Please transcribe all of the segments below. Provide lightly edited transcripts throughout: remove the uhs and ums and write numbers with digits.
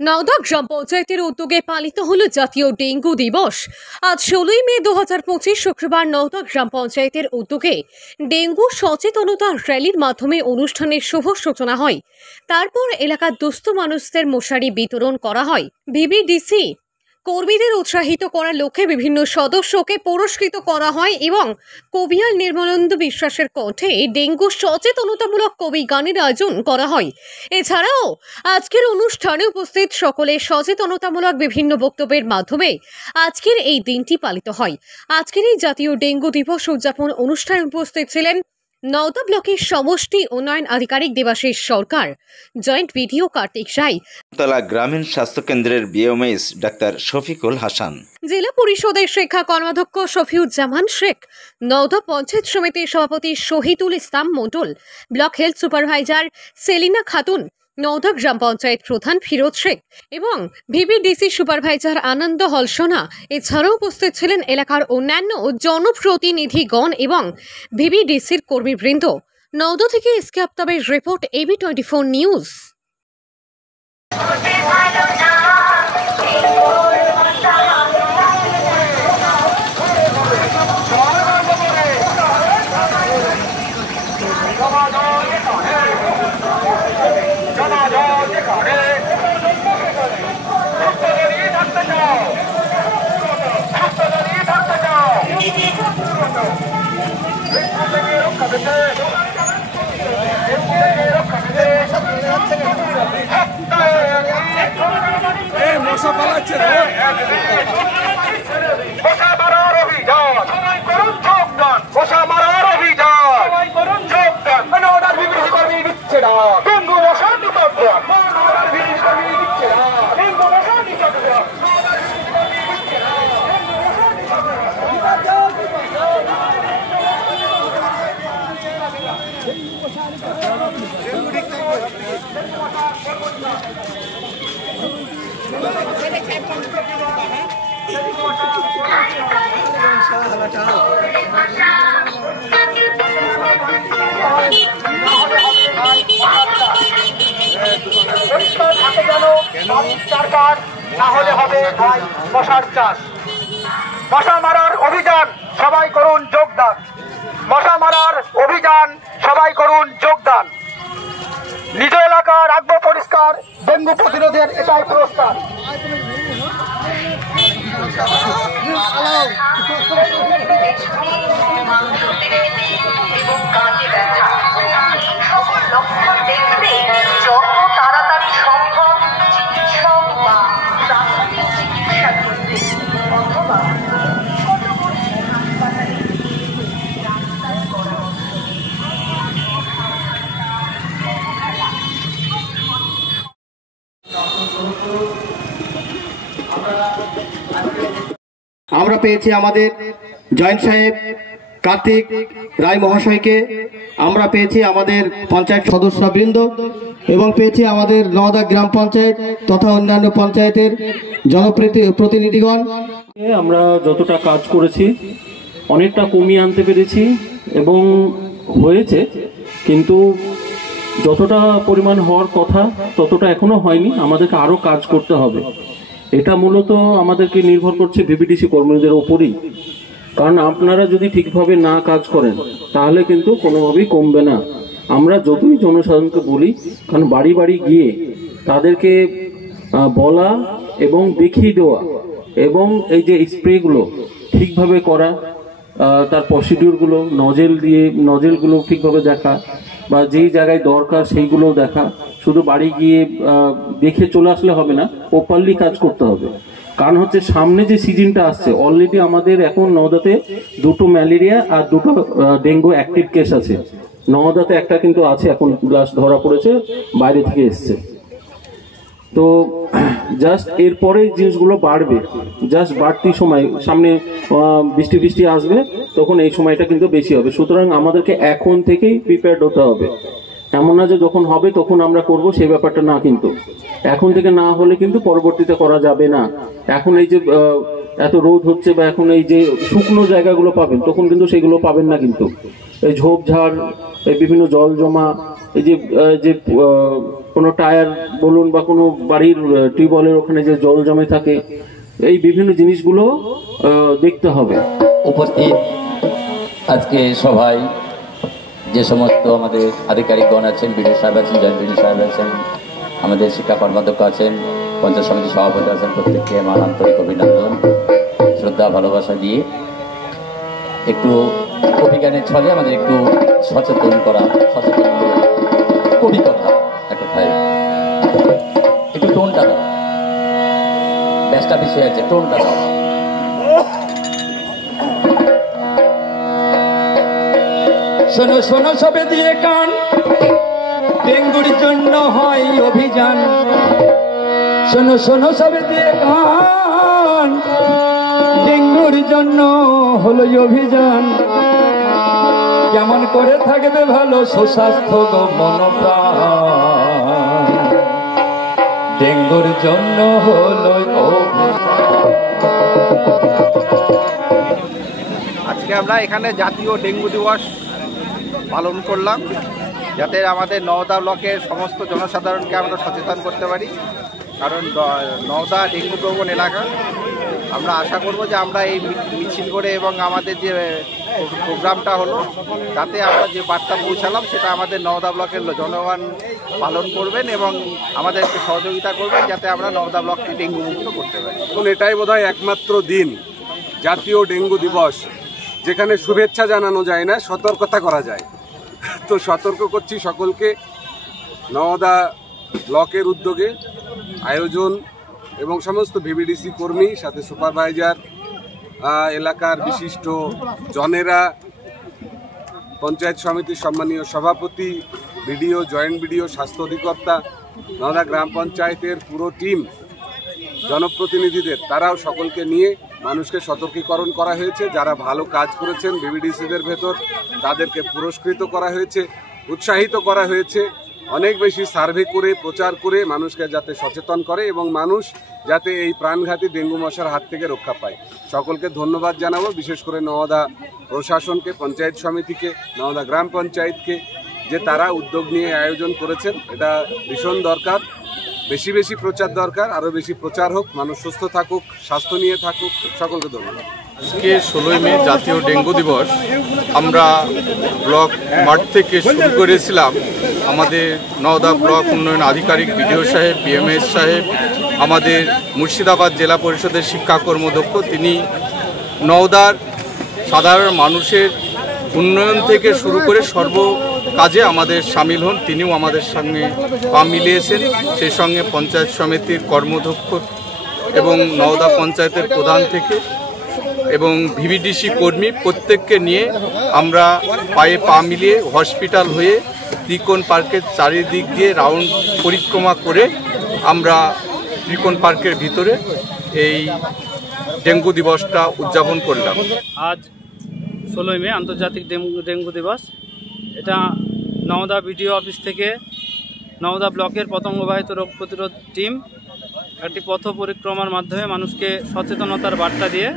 নওদা গ্রাম পঞ্চায়েতের উদ্যোগে পালিত হলো জাতীয় ডেঙ্গু দিবস। আজ 16ই মে 2025 শুক্রবার নওদা গ্রাম পঞ্চায়েতের উদ্যোগে ডেঙ্গু সচেতনতা র্যালির মাধ্যমে অনুষ্ঠানের শুভ সূচনা হয়। তারপর এলাকার দুস্থ মানুষদের মশারি বিতরণ করা হয়। ভিভিডিসি কর্মীদের উৎসাহিত করার লক্ষ্যে বিভিন্ন সদস্যকে পুরস্কৃত করা হয় এবং কবিয়াল নির্মলানন্দ বিশ্বাসের কণ্ঠে ডেঙ্গু সচেতনতামূলক কবি গানের আয়োজন করা হয়। এছাড়াও আজকের অনুষ্ঠানে উপস্থিত সকলে সচেতনতামূলক বিভিন্ন বক্তব্যের মাধ্যমে আজকের এই দিনটি পালিত হয়। আজকের এই জাতীয় ডেঙ্গু দিবস উদযাপন অনুষ্ঠানে উপস্থিত ছিলেন নওদা ব্লকের সমষ্টি উন্নয়ন আধিকারিক দেবাশিস সরকার, জয়েন্ট ভিডিও কার্তিক রায়, তলা গ্রামীণ স্বাস্থ্য কেন্দ্রের বিএমএস ডাক্তার শফিকুল হাসান, জেলা পরিষদের শিক্ষা কর্মাধ্যক্ষ শফিউজ্জামান শেখ, নওদা পঞ্চায়েত সমিতির সভাপতি Shahidul Islam Mondal, block health supervisor Selina Khatun, Naoda গ্রাম পঞ্চায়েত প্রধান ফিরোজ শেখ এবং ভিভিডিসি সুপারভাইজার আনন্দ হলসোনা। এছাড়াও উপস্থিত ছিলেন এলাকার অন্যান্য জনপ্রতিনিধিগণ এবং ভিভিডিসির কর্মীবৃন্দ। নওদা থেকে এসকে আফতাবের রিপোর্ট, AB24 নিউজ। মশা পালাচ্ছে মশা মারার অভিযান, সবাই করুন যোগদান, মশা মারার অভিযান, সবাই করুন যোগদান। নওদার বিদ্রোহী কর্মী দিচ্ছে না ডেঙ্গু মশা নিয়ন্ত্রণ, নওদার বিদ্রোহী কর্মী দিচ্ছে না ডেঙ্গু মশা নিয়ন্ত্রণ, নওদার বিদ্রোহী কর্মী দিচ্ছে না ডেঙ্গু মশা চারবার না হলে হবে ভাই মশার চাষ। মশা মারার অভিযান, সবাই করুন যোগদান, মশা মারার অভিযান, সবাই করুন যোগদান। নিজ এলাকা রাখবো পরিষ্কার, ডেঙ্গু প্রতিরোধের এটাই পুরস্কার। আমরা পেয়েছি আমাদের জয়েন্ট সাহেব কার্তিক রায় মহাশয়কে, আমরা পেয়েছি আমাদের পঞ্চায়েত সদস্যবৃন্দ এবং পেয়েছি আমাদের নওদা গ্রাম পঞ্চায়েত তথা অন্যান্য পঞ্চায়েতের জনপ্রতিনিধিগণ। আমরা যতটা কাজ করেছি অনেকটা কমিয়ে আনতে পেরেছি এবং হয়েছে, কিন্তু যতটা পরিমাণ হওয়ার কথা ততটা এখনো হয়নি। আমাদেরকে আরো কাজ করতে হবে। এটা মূলত আমাদেরকে নির্ভর করছে ভিভিডিসি কর্মীদের ওপরই, কারণ আপনারা যদি ঠিকভাবে না কাজ করেন তাহলে কিন্তু কোনোভাবেই কমবে না। আমরা যতই জনসাধারণকে বলি, কারণ বাড়ি বাড়ি গিয়ে তাদেরকে বলা এবং দেখিয়ে দেওয়া এবং এই যে স্প্রেগুলো ঠিকভাবে করা, তার প্রসিডিউরগুলো, নজেলগুলো ঠিকভাবে দেখা বা যেই জায়গায় দরকার সেইগুলো দেখা। শুধু বাড়ি গিয়ে দেখে চলে আসলে হবে না, প্রপারলি কাজ করতে হবে। কারণ হচ্ছে সামনে যে সিজনটা আসছে, অলরেডি আমাদের এখন নওদাতে 2টো ম্যালেরিয়া আর 2টো ডেঙ্গু অ্যাক্টিভ কেস আছে। নওদাতে একটা কিন্তু আছে, এখন লাস্ট ধরা পড়েছে, বাইরে থেকে এসছে। তো জাস্ট এরপরে জিনিসগুলো বাড়বে, জাস্ট বাড়তি সময়, সামনে বৃষ্টি আসবে, তখন এই সময়টা কিন্তু বেশি হবে। সুতরাং আমাদেরকে এখন থেকেই প্রিপেয়ার্ড হতে হবে। এমন না যে যখন হবে তখন আমরা করব, সেই ব্যাপারটা না। কিন্তু এখন থেকে না হলে কিন্তু পরবর্তীতে করা যাবে না। এখন এই যে এত রোদ হচ্ছে বা এখন এই যে শুকনো জায়গাগুলো পাবেন, তখন কিন্তু সেগুলো পাবেন না। কিন্তু এই ঝোপঝাড়, এই বিভিন্ন জল জমা, এই যে কোনো টায়ার বলুন বা কোনো বাড়ির টিউবওয়েলের ওখানে যে জল জমে থাকে, এই বিভিন্ন জিনিসগুলো দেখতে হবে। উপস্থিত আজকে সভায় যে সমস্ত আমাদের আধিকারিকগণ আছেন, বিডিও সাহেব আছেন, জয়েন্ট বিডিও সাহেব আছেন, আমাদের শিক্ষা কর্মাধ্যক্ষ আছেন, পঞ্চায়েত সমিতির সভাপতি আছেন, প্রত্যেককে আমার আন্তরিক অভিনন্দন, শ্রদ্ধা, ভালোবাসা দিয়ে একটু কবিগানের ছলে আমাদের একটু সচেতন করা, সচেতন কবি কথা এক কথায় একটু টোনটা দাও, বেশটা বিষয় আছে, টোনটা দাও। শোনো শোনো সবে দিয়ে কান, ডেঙ্গুর জন্য হয় অভিযান। শোনো শোনো সবে দিয়ে কান, ডেঙ্গুর জন্য হলো অভিযান। কেমন করে থাকবে ভালো সুস্বাস্থ্য গো মনপ্রাণ, ডেঙ্গুর জন্য হলো অভিযান। আজকে আমরা এখানে জাতীয় ডেঙ্গু দিবস পালন করলাম, যাতে আমাদের নওদা ব্লকের সমস্ত জনসাধারণকে আমরা সচেতন করতে পারি। কারণ নওদা ডেঙ্গু প্রবণ এলাকা। আমরা আশা করব যে আমরা এই মিছিল করে এবং আমাদের যে প্রোগ্রামটা হলো, তাতে আমরা যে বার্তা পৌঁছালাম সেটা আমাদের নওদা ব্লকের জনগণ পালন করবেন এবং আমাদেরকে সহযোগিতা করবেন, যাতে আমরা নওদা ব্লককে ডেঙ্গু মুক্ত করতে পারি। এখন এটাই বোধহয় একমাত্র দিন, জাতীয় ডেঙ্গু দিবস, যেখানে শুভেচ্ছা জানানো যায় না, সতর্কতা করা যায়। তো সতর্ক করছি সকলকে, নওদা ব্লকের উদ্যোগে আয়োজন এবং সমস্ত ভিভিডিসি কর্মী, সাথে সুপারভাইজার, এলাকার বিশিষ্ট জনেরা, পঞ্চায়েত সমিতির সম্মানীয় সভাপতি, বিডিও, জয়েন্ট বিডিও, স্বাস্থ্য অধিকর্তা, নওদা গ্রাম পঞ্চায়েতের পুরো টিম, জনপ্রতিনিধিদের, তারাও সকলকে নিয়ে মানুষকে সতর্কীকরণ করা হয়েছে। যারা ভালো কাজ করেছেন ভিভিডিসিদের ভেতর, তাদেরকে পুরস্কৃত করা হয়েছে, উৎসাহিত করা হয়েছে। অনেক বেশি সার্ভে করে, প্রচার করে মানুষকে যাতে সচেতন করে এবং মানুষ যাতে এই প্রাণঘাতী ডেঙ্গু মশার হাত থেকে রক্ষা পায়। সকলকে ধন্যবাদ জানাবো, বিশেষ করে নওদা প্রশাসনকে, পঞ্চায়েত সমিতিকে, নওদা গ্রাম পঞ্চায়েতকে, যে তারা উদ্যোগ নিয়ে আয়োজন করেছেন। এটা ভীষণ দরকার, বেশি বেশি প্রচার দরকার, আরও বেশি প্রচার হোক, মানুষ সুস্থ থাকুক, স্বাস্থ্য নিয়ে থাকুক। সকলকে ধন্যবাদ। আজকে 16ই মে জাতীয় ডেঙ্গু দিবস আমরা ব্লক মাঠ থেকে শুরু করেছিলাম। আমাদের নওদা ব্লক উন্নয়ন আধিকারিক বিডিও সাহেব, বিএমএস সাহেব, আমাদের মুর্শিদাবাদ জেলা পরিষদের শিক্ষা কর্মাধ্যক্ষ, তিনি নওদার সাধারণ মানুষের উন্নয়ন থেকে শুরু করে সর্ব কাজে আমাদের সামিল হন। তিনিও আমাদের সঙ্গে পা মিলিয়েছেন। সেই সঙ্গে পঞ্চায়েত সমিতির কর্মাধ্যক্ষ এবং নওদা পঞ্চায়েতের প্রধান থেকে এবং ভিভিডিসি কর্মী প্রত্যেককে নিয়ে আমরা পায়ে পা মিলিয়ে হসপিটাল হয়ে ত্রিকোণ পার্কের চারিদিক দিয়ে রাউন্ড পরিক্রমা করে আমরা ত্রিকোণ পার্কের ভিতরে এই ডেঙ্গু দিবসটা উদযাপন করলাম। আজ 16ই মে আন্তর্জাতিক ডেঙ্গু দিবস। এটা নওদা বিডিও অফিস থেকে নওদা ব্লকের পতঙ্গবাহিত রোগ প্রতিরোধ টিম একটি পথ পরিক্রমার মাধ্যমে মানুষকে সচেতনতার বার্তা দিয়ে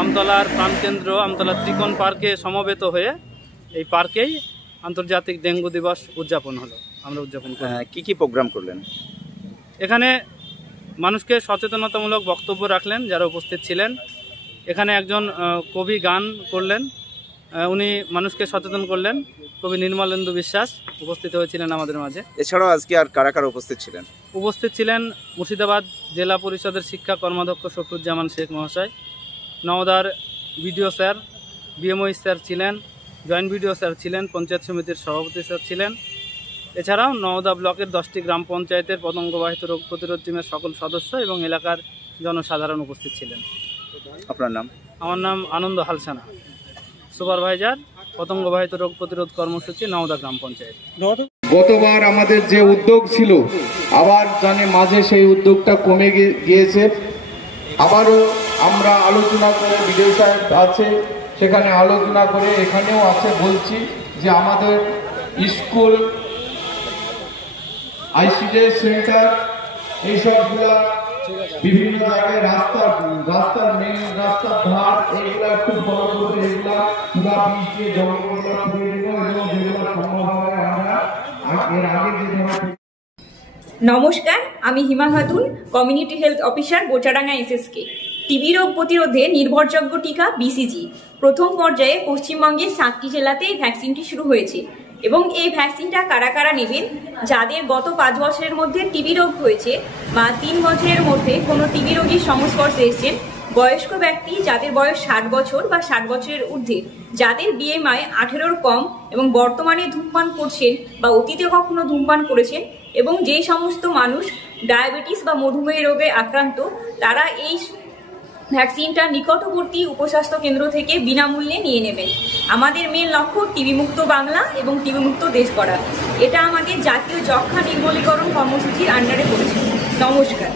আমতলার প্রাণকেন্দ্র আমতলা ত্রিকোণ পার্কে সমবেত হয়ে এই পার্কেই আন্তর্জাতিক ডেঙ্গু দিবস উদযাপন হলো। আমরা উদযাপন করলাম। কি প্রোগ্রাম করলেন? এখানে মানুষকে সচেতনতামূলক বক্তব্য রাখলেন যারা উপস্থিত ছিলেন। এখানে একজন কবি গান করলেন, উনি মানুষকে সচেতন করলেন। কবি নির্মলেন্দু বিশ্বাস উপস্থিত হয়েছিলেন আমাদের মাঝে। এছাড়াও আজকে আর কারা কারা উপস্থিত ছিলেন? উপস্থিত ছিলেন মুর্শিদাবাদ জেলা পরিষদের শিক্ষা কর্মাধ্যক্ষ শফিউজ্জামান শেখ মহাশয়, নওদার বিডিও স্যার, বিএমওই স্যার ছিলেন, জয়েন্ট বিডিও স্যার ছিলেন, পঞ্চায়েত সমিতির সভাপতি স্যার ছিলেন। এছাড়াও নওদা ব্লকের 10টি গ্রাম পঞ্চায়েতের পতঙ্গবাহিত রোগ প্রতিরোধ টিমের সকল সদস্য এবং এলাকার জনসাধারণ উপস্থিত ছিলেন। আপনার নাম? আমার নাম আনন্দ হালসানা, সুপারভাইজার পতঙ্গবাহিত রোগ প্রতিরোধ কর্মসূচি নওদা গ্রাম পঞ্চায়েত। গতবার আমাদের যে উদ্যোগ ছিল, আবার জানি মাঝে সেই উদ্যোগটা কমে গিয়েছে। আবারও আমরা আলোচনা করে, বিডিও সাহেব আছে সেখানে আলোচনা করে, এখানেও আছে বলছি যে আমাদের স্কুল, আইসিডিএস সেন্টার, এইসবগুলা বিভিন্ন জায়গায় রাস্তার মেন রাস্তার ধার, এইগুলা একটু ফলো করে এগুলা পুরা বীজ দিয়ে জঙ্গলগুলো তুলে দেবো এবং যেগুলো সম্ভব হয় আমরা এর আগে যে নমস্কার, আমি Hima Khatun, community health officer Bochadanga SSK. TB রোগ প্রতিরোধে নির্ভরযোগ্য টিকা বিসিজি প্রথম পর্যায়ে পশ্চিমবঙ্গের 7টি জেলাতে এই ভ্যাকসিনটি শুরু হয়েছে এবং এই ভ্যাকসিনটা কারা কারা নেবেন? যাদের গত 5 বছরের মধ্যে টিবি রোগ হয়েছে বা 3 বছরের মধ্যে কোনো টিবি রোগীর সংস্পর্শে এসেছেন, বয়স্ক ব্যক্তি যাদের বয়স 60 বছর বা 60 বছরের ঊর্ধ্বে, যাদের BMI 18-র কম এবং বর্তমানে ধূমপান করছেন বা অতীতে কখনো ধূমপান করেছেন, এবং যে সমস্ত মানুষ ডায়াবেটিস বা মধুমেহ রোগে আক্রান্ত, তারা এই ভ্যাকসিনটা নিকটবর্তী উপস্বাস্থ্য কেন্দ্র থেকে বিনামূল্যে নিয়ে নেবেন। আমাদের মেন লক্ষ্য টিবি মুক্ত বাংলা এবং টিবি মুক্ত দেশ করা। এটা আমাদের জাতীয় যক্ষ্মা নির্মূলীকরণ কর্মসূচির আন্ডারে পড়েছে। নমস্কার।